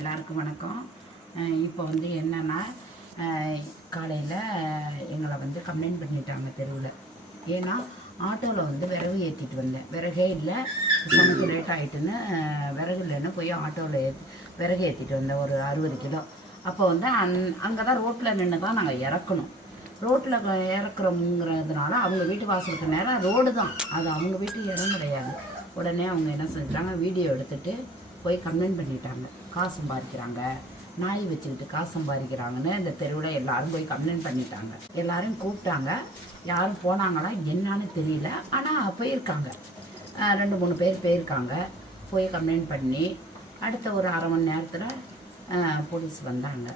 எல்லாருக்கும் வணக்கம். இப்போ வந்து என்னென்னா காலையில் எங்களை வந்து கம்ப்ளைண்ட் பண்ணிட்டாங்க தெருவில். ஏன்னா ஆட்டோவில் வந்து விறகு ஏற்றிட்டு வந்தேன். விறகே இல்லை சமைக்க லேட் ஆகிட்டுன்னு விறகு இல்லைன்னு போய் ஆட்டோவில் ஏ விறகு ஏற்றிட்டு வந்தேன் ஒரு அறுபது கிலோ. அப்போ வந்து அந் அங்கே தான் ரோட்டில் நின்று தான் நாங்கள் இறக்கணும் ரோட்டில் இறக்குறோங்கிறதுனால அவங்க வீட்டு வாசலுக்கு நேரம் ரோடு தான். அது அவங்க வீட்டு இடம் கிடையாது. உடனே அவங்க என்ன செஞ்சுட்டாங்க வீடியோ எடுத்துகிட்டு போய் கம்ப்ளைண்ட் பண்ணிட்டாங்க. காசு சம்பாதிக்கிறாங்க. நாய் வச்சுக்கிட்டு காசு சம்பாதிக்கிறாங்கன்னு இந்த தெருவில் எல்லாரும் போய் கம்ப்ளைண்ட் பண்ணிட்டாங்க. எல்லாரும் கூப்பிட்டாங்க. யாரும் போனாங்களா? என்னன்னு தெரியல. ஆனால் போயிருக்காங்க. ரெண்டு மூணு பேர் போயிருக்காங்க. போய் கம்ப்ளைண்ட் பண்ணி அடுத்த ஒரு அரை மணி நேரத்தில் போலீஸ் வந்தாங்க.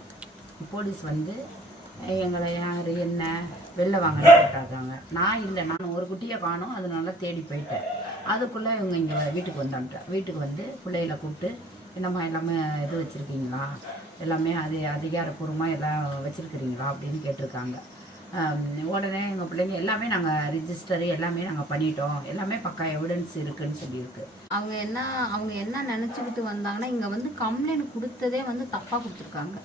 போலீஸ் வந்து எங்களை யார் என்ன? வெளில வாங்கன்னு கேட்டாங்க நான் இல்லை நான் ஒரு குட்டியை காணும். அதனால தேடி போயிட்டேன். அதுக்குள்ளே இவங்க இங்கே வீட்டுக்கு வந்தான்ட்டேன் வீட்டுக்கு வந்து பிள்ளைகளை கூப்பிட்டு என்னம்மா எல்லாமே இது வச்சுருக்கீங்களா? எல்லாமே அது அதிகாரப்பூர்வமாக எல்லாம் வச்சுருக்கிறீங்களா? அப்படின்னு கேட்டிருக்காங்க. உடனே எங்கள் பிள்ளைங்க எல்லாமே நாங்கள் ரிஜிஸ்டர் எல்லாமே நாங்கள் பண்ணிட்டோம். எல்லாமே பக்கா எவிடன்ஸ் இருக்குன்னு சொல்லியிருக்கு. அவங்க என்ன அவங்க என்ன நினச்சிக்கிட்டு வந்தாங்கன்னா இங்கே வந்து கம்ப்ளைண்ட் கொடுத்ததே வந்து தப்பாக கொடுத்துருக்காங்க.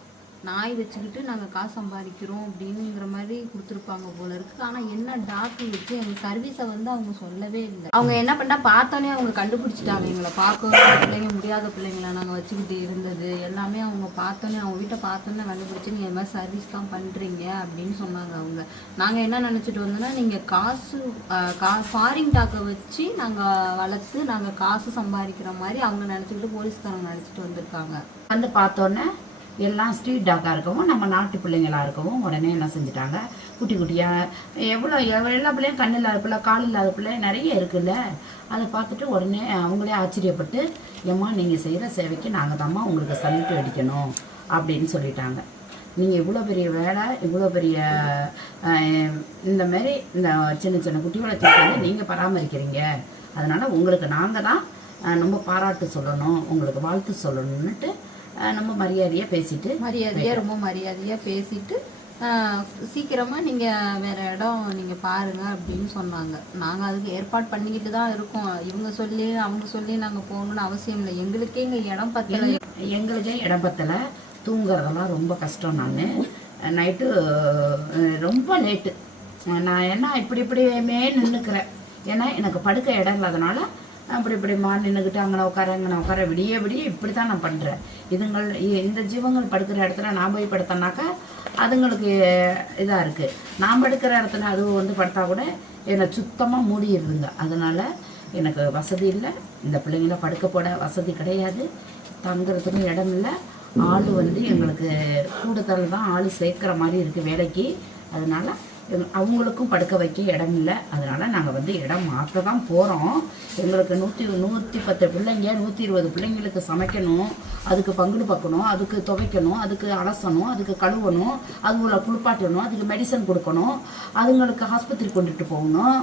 நாய் வச்சுக்கிட்டு நாங்கள் காசு சம்பாதிக்கிறோம் அப்படிங்கிற மாதிரி கொடுத்துருப்பாங்க போல இருக்கு. ஆனால் என்ன டாக்டர் வச்சு எங்கள் சர்வீஸை வந்து அவங்க சொல்லவே இல்லை. அவங்க என்ன பண்ணா பார்த்தோன்னே அவங்க கண்டுபிடிச்சிட்டாங்க. எங்களை பார்க்க பிள்ளைங்க முடியாத பிள்ளைங்கள நாங்கள் வச்சுக்கிட்டு இருந்தது. எல்லாமே அவங்க பார்த்தோன்னே அவங்க வீட்டை பார்த்தோன்னே கண்டுபிடிச்சி நீங்கள் இது மாதிரி சர்வீஸ் தான் பண்ணுறீங்க அப்படின்னு சொன்னாங்க அவங்க. நாங்கள் என்ன நினச்சிட்டு வந்தோம்னா நீங்கள் காசு கா ஃபாரின் டாக்கை வச்சு நாங்கள் வளர்த்து நாங்கள் காசு சம்பாதிக்கிற மாதிரி அவங்க நினச்சிக்கிட்டு போலீஸ்காரங்க நினச்சிட்டு வந்திருக்காங்க. வந்து பார்த்தோன்னே எல்லாம் ஸ்ட்ரீட் டாக்காக இருக்கவும் நம்ம நாட்டு பிள்ளைங்களா இருக்கவும் உடனே என்ன செஞ்சுட்டாங்க? குட்டி குட்டியாக எவ்வளோ எவ்வளோ எல்லா பிள்ளையும் கண் இல்லாத பிள்ளை கால் இல்லாத பிள்ளை நிறைய இருக்குல்ல. அதை பார்த்துட்டு உடனே அவங்களே ஆச்சரியப்பட்டு ஏம்மா நீங்கள் செய்கிற சேவைக்கு நாங்கள் தாம்மா உங்களுக்கு சல்யூட் அடிக்கணும் அப்படின்னு சொல்லிட்டாங்க. நீங்கள் இவ்வளோ பெரிய வேலை இவ்வளோ பெரிய இந்த மாதிரி இந்த சின்ன சின்ன குட்டி தூக்கி வந்து நீங்கள் பராமரிக்கிறீங்க. அதனால் உங்களுக்கு நாங்கள் தான் ரொம்ப பாராட்டு சொல்லணும் உங்களுக்கு வாழ்த்து சொல்லணும்னுட்டு நம்ம மரியாதையாக பேசிட்டு மரியாதையாக ரொம்ப மரியாதையாக பேசிட்டு ஆஹ், சீக்கிரமா நீங்கள் வேற இடம் நீங்கள் பாருங்க அப்படின்னு சொன்னாங்க. நாங்கள் அதுக்கு ஏற்பாடு பண்ணிக்கிட்டு தான் இருக்கோம். இவங்க சொல்லி அவங்க சொல்லி நாங்கள் போகணும்னு அவசியம் இல்லை. எங்களுக்கே இங்கே இடம் பத்தலை. எங்களுக்கே இடம் பத்தல. தூங்குறதெல்லாம் ரொம்ப கஷ்டம் நான். நைட்டு ரொம்ப லேட்டு. நான் என்ன இப்படி இப்படியுமே நின்றுக்கிறேன் ஏன்னா எனக்கு படுக்க இடம் இல்லாதனால அப்படி இப்படிமா நின்றுக்கிட்டு அங்கே உட்கார இங்கே உட்கார. விடிய விடிய இப்படி தான் நான் பண்ணுறேன் இதுங்கள் இ- இந்த ஜீவங்கள் படுக்கிற இடத்துல நான் போய் படுத்தேனாக்கா அதுங்களுக்கு இதாக இருக்குது நான் படுக்கிற இடத்துல அது வந்து படுத்தா கூட என்னை சுத்தமாக மூடிடுதுங்க. அதனால் எனக்கு வசதி இல்லை. இந்த பிள்ளைங்கள படுக்க போட வசதி கிடையாது. தங்குறதுக்கும் இடம் இல்லை. ஆள் வந்து எங்களுக்கு கூடுதல் தான் ஆள் சேர்க்குற மாதிரி இருக்குது வேலைக்கு. அதனால் அவங்களுக்கும் படுக்க வைக்க இடம் இல்லை. அதனால் நாங்கள் வந்து இடம் மாற்ற தான் போகிறோம் எங்களுக்கு நூற்றி நூற்றி பத்து பிள்ளைங்க நூற்றி இருபது பிள்ளைங்களுக்கு சமைக்கணும். அதுக்கு பங்குடு பார்க்கணும் அதுக்கு துவைக்கணும் அதுக்கு அலசணும் அதுக்கு கழுவணும் அதுங்களை குளிப்பாட்டணும் அதுக்கு மெடிசன் கொடுக்கணும். அதுங்களுக்கு ஆஸ்பத்திரி கொண்டுட்டு போகணும்.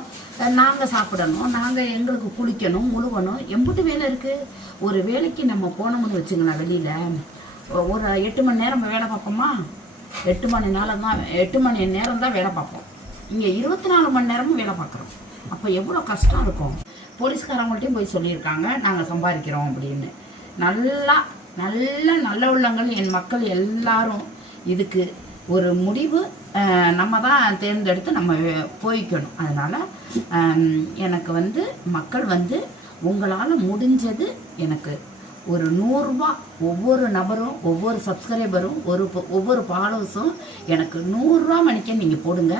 நாங்கள் சாப்பிடணும். நாங்கள் எங்களுக்கு குளிக்கணும் முழுவணும் எம்புட்டு வேலை இருக்குது ஒரு வேலைக்கு நம்ம போனோம்னு வச்சுங்களேன் வெளியில். ஒரு எட்டு மணி நேரம் வேலை பார்ப்போமா? எட்டு மணி நேரம் தான் எட்டு மணி நேரம் தான் வேலை பார்ப்போம். இங்கே இருபத்தி நாலு மணி நேரமும் வேலை பார்க்குறோம். அப்போ எவ்வளோ கஷ்டம் இருக்கும்? போலீஸ்காரங்கள்ட்டையும் போய் சொல்லியிருக்காங்க நாங்கள் சம்பாதிக்கிறோம் அப்படின்னு. நல்லா நல்ல நல்ல உள்ளங்கள் என் மக்கள் எல்லாரும் இதுக்கு ஒரு முடிவு நம்ம தான் தேர்ந்தெடுத்து நம்ம போய்க்கணும். அதனால் எனக்கு வந்து மக்கள் வந்து உங்களால் முடிஞ்சது எனக்கு ஒரு நூறுரூபா ஒவ்வொரு நபரும் ஒவ்வொரு சப்ஸ்கிரைபரும் ஒரு ஒவ்வொரு ஃபாலோவர்ஸும் எனக்கு நூறுரூவா மணிக்க நீங்கள் போடுங்க.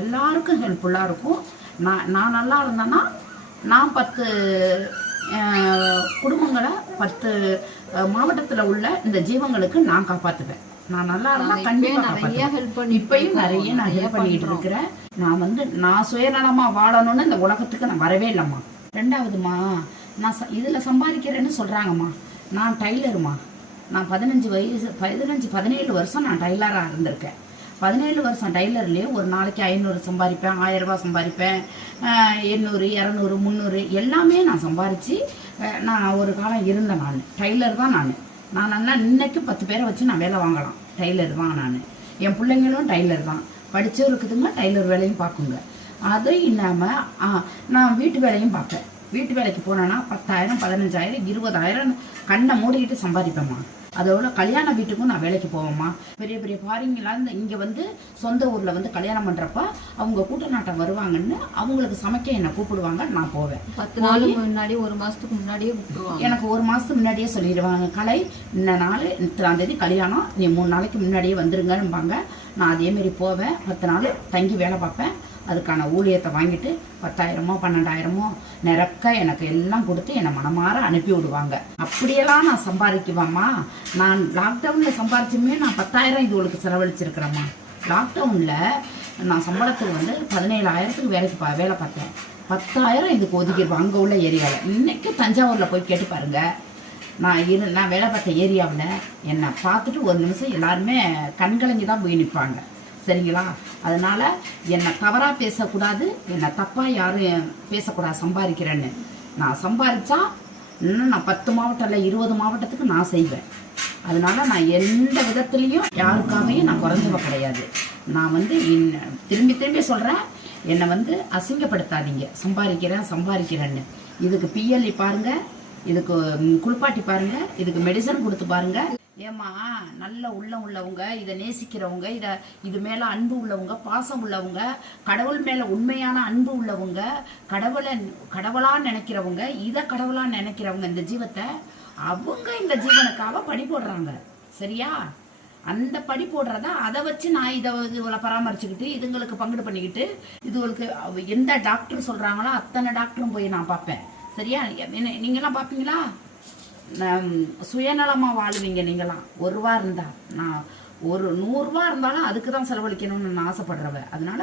எல்லாருக்கும் ஹெல்ப்ஃபுல்லாக இருக்கும். நான் நான் நல்லா இருந்தேன்னா நான் பத்து குடும்பங்களை பத்து மாவட்டத்தில் உள்ள இந்த ஜீவங்களுக்கு நான் காப்பாற்றுவேன் நான் நல்லா இருந்தால் கண்டிப்பாக நிறைய ஹெல்ப் பண்ணி இப்பயும் நிறைய நான் ஹெல்ப் பண்ணிட்டு இருக்கிறேன். நான் வந்து நான் சுயநலமா வாழணும்னு இந்த உலகத்துக்கு நான் வரவே இல்லைம்மா. ரெண்டாவதுமா நான் ச- இதில் சம்பாதிக்கிறேன்னு சொல்கிறாங்கம்மா நான் டைலருமா நான் பதினஞ்சு வயசு பதினஞ்சு பதினேழு வருஷம் நான் டைலராக இருந்திருக்கேன். பதினேழு வருஷம் டைலர்லேயே ஒரு நாளைக்கு ஐநூறு சம்பாதிப்பேன் ஆயிரம் ரூபாய் சம்பாதிப்பேன் எண்ணூறு இரநூறு முந்நூறு எல்லாமே நான் சம்பாரித்து நான் ஒரு காலம் இருந்தேன் நான். டைலர் தான் நான். நான் நல்லா இன்னைக்கு பத்து பேரை வச்சு நான் வேலை வாங்கலாம். டைலர் தான் நான். என் பிள்ளைங்களும் டைலர் தான். படித்தவருக்குதுங்க டைலர் வேலையும் பார்க்குங்க. அதுவும் இல்லாமல் நான் வீட்டு வேலையும் பார்ப்பேன். வீட்டு வேலைக்கு போனேன்னா பத்தாயிரம் பதினஞ்சாயிரம் இருபதாயிரம் கண்ணை மூடிக்கிட்டு சம்பாதிப்பேம்மா. அதோட கல்யாண வீட்டுக்கும் நான் வேலைக்கு போவேம்மா. பெரிய பெரிய இந்த இங்கே வந்து சொந்த ஊரில் வந்து கல்யாணம் பண்ணுறப்ப அவங்க கூட்டநாட்டம் வருவாங்கன்னு அவங்களுக்கு சமைக்க என்னை கூப்பிடுவாங்க நான் போவேன். பத்து நாளுக்கு முன்னாடி ஒரு மாசத்துக்கு முன்னாடியே எனக்கு ஒரு மாதத்துக்கு முன்னாடியே சொல்லிடுவாங்க கலை இந்த நாள் இத்தனாம் தேதி கல்யாணம். நீ மூணு நாளைக்கு முன்னாடியே வந்துருங்கன்பாங்க நான் அதேமாரி போவேன். பத்து நாள் தங்கி வேலை பார்ப்பேன். அதுக்கான ஊழியத்தை வாங்கிட்டு பத்தாயிரமோ பன்னெண்டாயிரமோ நிறக்க எனக்கு எல்லாம் கொடுத்து என்னை மனமாற அனுப்பி விடுவாங்க. அப்படியெல்லாம் நான் சம்பாதிக்குவேம்மா. நான் லாக்டவுனில் சம்பாதிச்சுமே நான் பத்தாயிரம் இதுகளுக்கு செலவழிச்சிருக்கிறேம்மா. லாக்டவுனில் நான் சம்பளத்துக்கு வந்து பதினேழாயிரத்துக்கு வேலைக்கு பா வேலை பார்த்தேன். பத்தாயிரம் இதுக்கு ஒதுக்கிடுவோம் அங்கே உள்ள ஏரியாவில். இன்னைக்கு தஞ்சாவூரில் போய் கேட்டு பாருங்க. நான் இரு நான் வேலை பார்த்த ஏரியாவில் என்னை பார்த்துட்டு ஒரு நிமிஷம் எல்லாருமே கண்கலங்கி தான் போய் நிற்பாங்க சரிங்களா? அதனால என்னை தவறாக பேசக்கூடாது என்னை தப்பாக யாரும் பேசக்கூடாது சம்பாதிக்கிறேன்னு. நான் சம்பாதிச்சா இன்னும் நான் பத்து மாவட்டம் இல்லை இருபது மாவட்டத்துக்கு நான் செய்வேன். அதனால நான் எந்த விதத்துலேயும் யாருக்காகவும் நான் குறைஞ்சவ கிடையாது. நான் வந்து இன்ன- திரும்பி திரும்பி சொல்கிறேன் என்னை வந்து அசிங்கப்படுத்தாதீங்க. சம்பாதிக்கிறேன் சம்பாதிக்கிறேன்னு. இதுக்கு பிஎல்இ பாருங்கள் இதுக்கு குளிப்பாட்டி பாருங்கள் இதுக்கு மெடிசன் கொடுத்து பாருங்கள் ஏமா நல்ல உள்ளம் உள்ளவங்க இதை நேசிக்கிறவங்க இதை இது மேலே அன்பு உள்ளவங்க பாசம் உள்ளவங்க கடவுள் மேலே உண்மையான அன்பு உள்ளவங்க கடவுளை கடவுளாக நினைக்கிறவங்க இதை கடவுளாக நினைக்கிறவங்க இந்த ஜீவத்தை அவங்க இந்த ஜீவனுக்காக படி போடுறாங்க. சரியா? அந்த படி போடுறத அதை வச்சு நான் இதை இவளை பராமரிச்சுக்கிட்டு இதுங்களுக்கு பங்குடு பண்ணிக்கிட்டு இதுகளுக்கு எந்த டாக்டர் சொல்கிறாங்களோ அத்தனை டாக்டரும் போய் நான் பார்ப்பேன். சரியா? என்ன- நீங்களாம் பார்ப்பீங்களா? சுயநலமாக வாழ்வீங்க நீங்களாம் ஒரு ரூபா இருந்தால் நான் ஒரு நூறுரூவா இருந்தாலும் அதுக்கு தான் செலவழிக்கணும்னு நான் ஆசைப்படுறவ. அதனால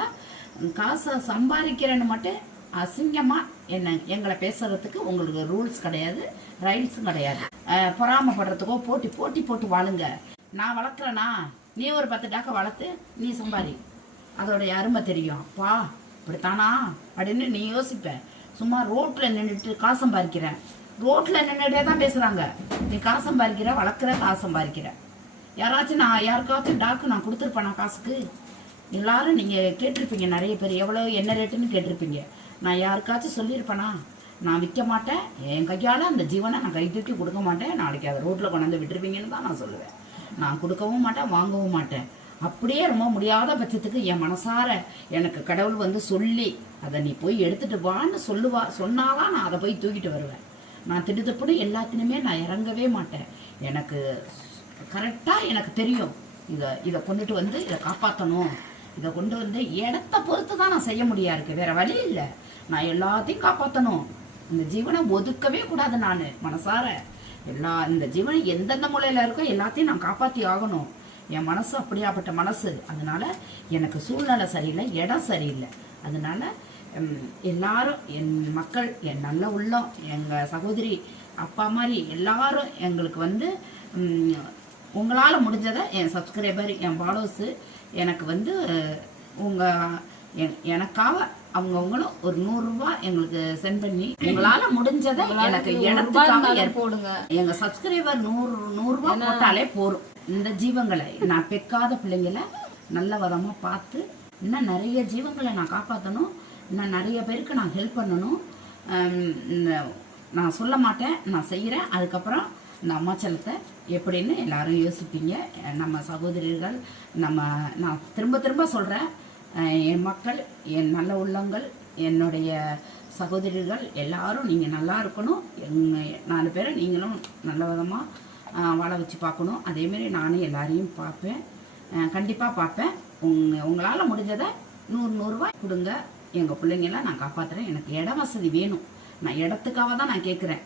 காசை சம்பாதிக்கிறேன்னு மட்டும் அசிங்கமாக என்ன எங்களை பேசுறதுக்கு உங்களுக்கு ரூல்ஸ் கிடையாது ரைட்ஸும் கிடையாது. பொறாமப்படுறதுக்கோ போட்டி போட்டி போட்டு வாழுங்க. நான் வளர்க்குறேனா? நீ ஒரு பத்து டாக்கை வளர்த்து நீ சம்பாரி அதோடைய அருமை தெரியும். பா இப்படித்தானா? அப்படின்னு நீ யோசிப்ப. சும்மா ரோட்டில் நின்றுட்டு காசு சம்பாதிக்கிறேன் ரோட்டில் நின்றுட்டே தான் பேசுகிறாங்க நீ காசு சம்பாதிக்கிற வளர்க்குற காசு சம்பாதிக்கிற. யாராச்சும் நான் யாருக்காச்சும் டாக்கு நான் கொடுத்துருப்பேனா காசுக்கு? எல்லாரும் நீங்கள் கேட்டிருப்பீங்க நிறைய பேர். எவ்வளோ என்ன ரேட்டுன்னு கேட்டிருப்பீங்க. நான் யாருக்காச்சும் சொல்லியிருப்பேனா? நான் விற்க மாட்டேன். என் கையால் அந்த ஜீவனை நான் கை தூக்கி கொடுக்க மாட்டேன். நாளைக்கு அதை ரோட்டில் கொண்டாந்து விட்டுருப்பீங்கன்னு தான் நான் சொல்லுவேன். நான் கொடுக்கவும் மாட்டேன் வாங்கவும் மாட்டேன். அப்படியே ரொம்ப முடியாத பட்சத்துக்கு என் மனசார எனக்கு கடவுள் வந்து சொல்லி அதை நீ போய் எடுத்துட்டு வான்னு சொல்லுவா சொன்னாதான் நான் அதை போய் தூக்கிட்டு வருவேன். நான் திடுத்தப்படி எல்லாத்தினுமே நான் இறங்கவே மாட்டேன். எனக்கு கரெக்டாக எனக்கு தெரியும். இதை இதை கொண்டுட்டு வந்து இதை காப்பாற்றணும் இதை கொண்டு வந்து இடத்த பொறுத்து தான் நான் செய்ய முடியா இருக்கு. வேற வழி இல்லை. நான் எல்லாத்தையும் காப்பாற்றணும் இந்த ஜீவனை ஒதுக்கவே கூடாது நான் மனசார. எல்லா இந்த ஜீவனை எந்தெந்த மூலையில் இருக்கோ எல்லாத்தையும் நான் காப்பாற்றி ஆகணும். என் மனசு அப்படியாப்பட்ட மனசு. அதனால எனக்கு சூழ்நிலை சரியில்லை இடம் சரியில்லை. அதனால எல்லாரும் என் மக்கள் என் நல்ல உள்ளம் எங்கள் சகோதரி அப்பா மாதிரி எல்லாரும் எங்களுக்கு வந்து உங்களால் முடிஞ்சதை என் சப்ஸ்கிரைபர் என் ஃபாலோஸு எனக்கு வந்து உங்கள் எனக்காக அவங்கவுங்களும் ஒரு நூறுரூவா எங்களுக்கு சென்ட் பண்ணி உங்களால் முடிஞ்சதை எனக்கு இடத்துக்காக ஏற்ப போடுங்க. எங்க சப்ஸ்கிரைபர் நூறு நூறுரூவா போட்டாலே போதும். இந்த ஜீவங்களை நான் பெக்காத பிள்ளைங்களை நல்ல விதமா பார்த்து இன்னும் நிறைய ஜீவங்களை நான் காப்பாற்றணும் நான் நிறைய பேருக்கு நான் ஹெல்ப் பண்ணணும். இந்த- நான் சொல்ல மாட்டேன் நான் செய்கிறேன் அதுக்கப்புறம் இந்த அம்மாச்சலத்தை எப்படின்னு எல்லாரும் யோசிப்பீங்க. நம்ம சகோதரிகள் நம்ம நான் திரும்ப திரும்ப சொல்கிறேன் என் மக்கள் என் நல்ல உள்ளங்கள் என்னுடைய சகோதரிகள் எல்லாரும் நீங்கள் நல்லா இருக்கணும். எங்கள் நாலு பேரை நீங்களும் நல்ல விதமாக வாழ வச்சு பார்க்கணும். அதேமாரி நானும் எல்லாரையும் பார்ப்பேன். கண்டிப்பாக பார்ப்பேன். உங் உங்களால் முடிஞ்சதை நூறு நூறுரூவா கொடுங்க. எங்கள் பிள்ளைங்கள நான் காப்பாற்றுறேன் எனக்கு இட வசதி வேணும். நான் இடத்துக்காக தான் நான் கேட்குறேன்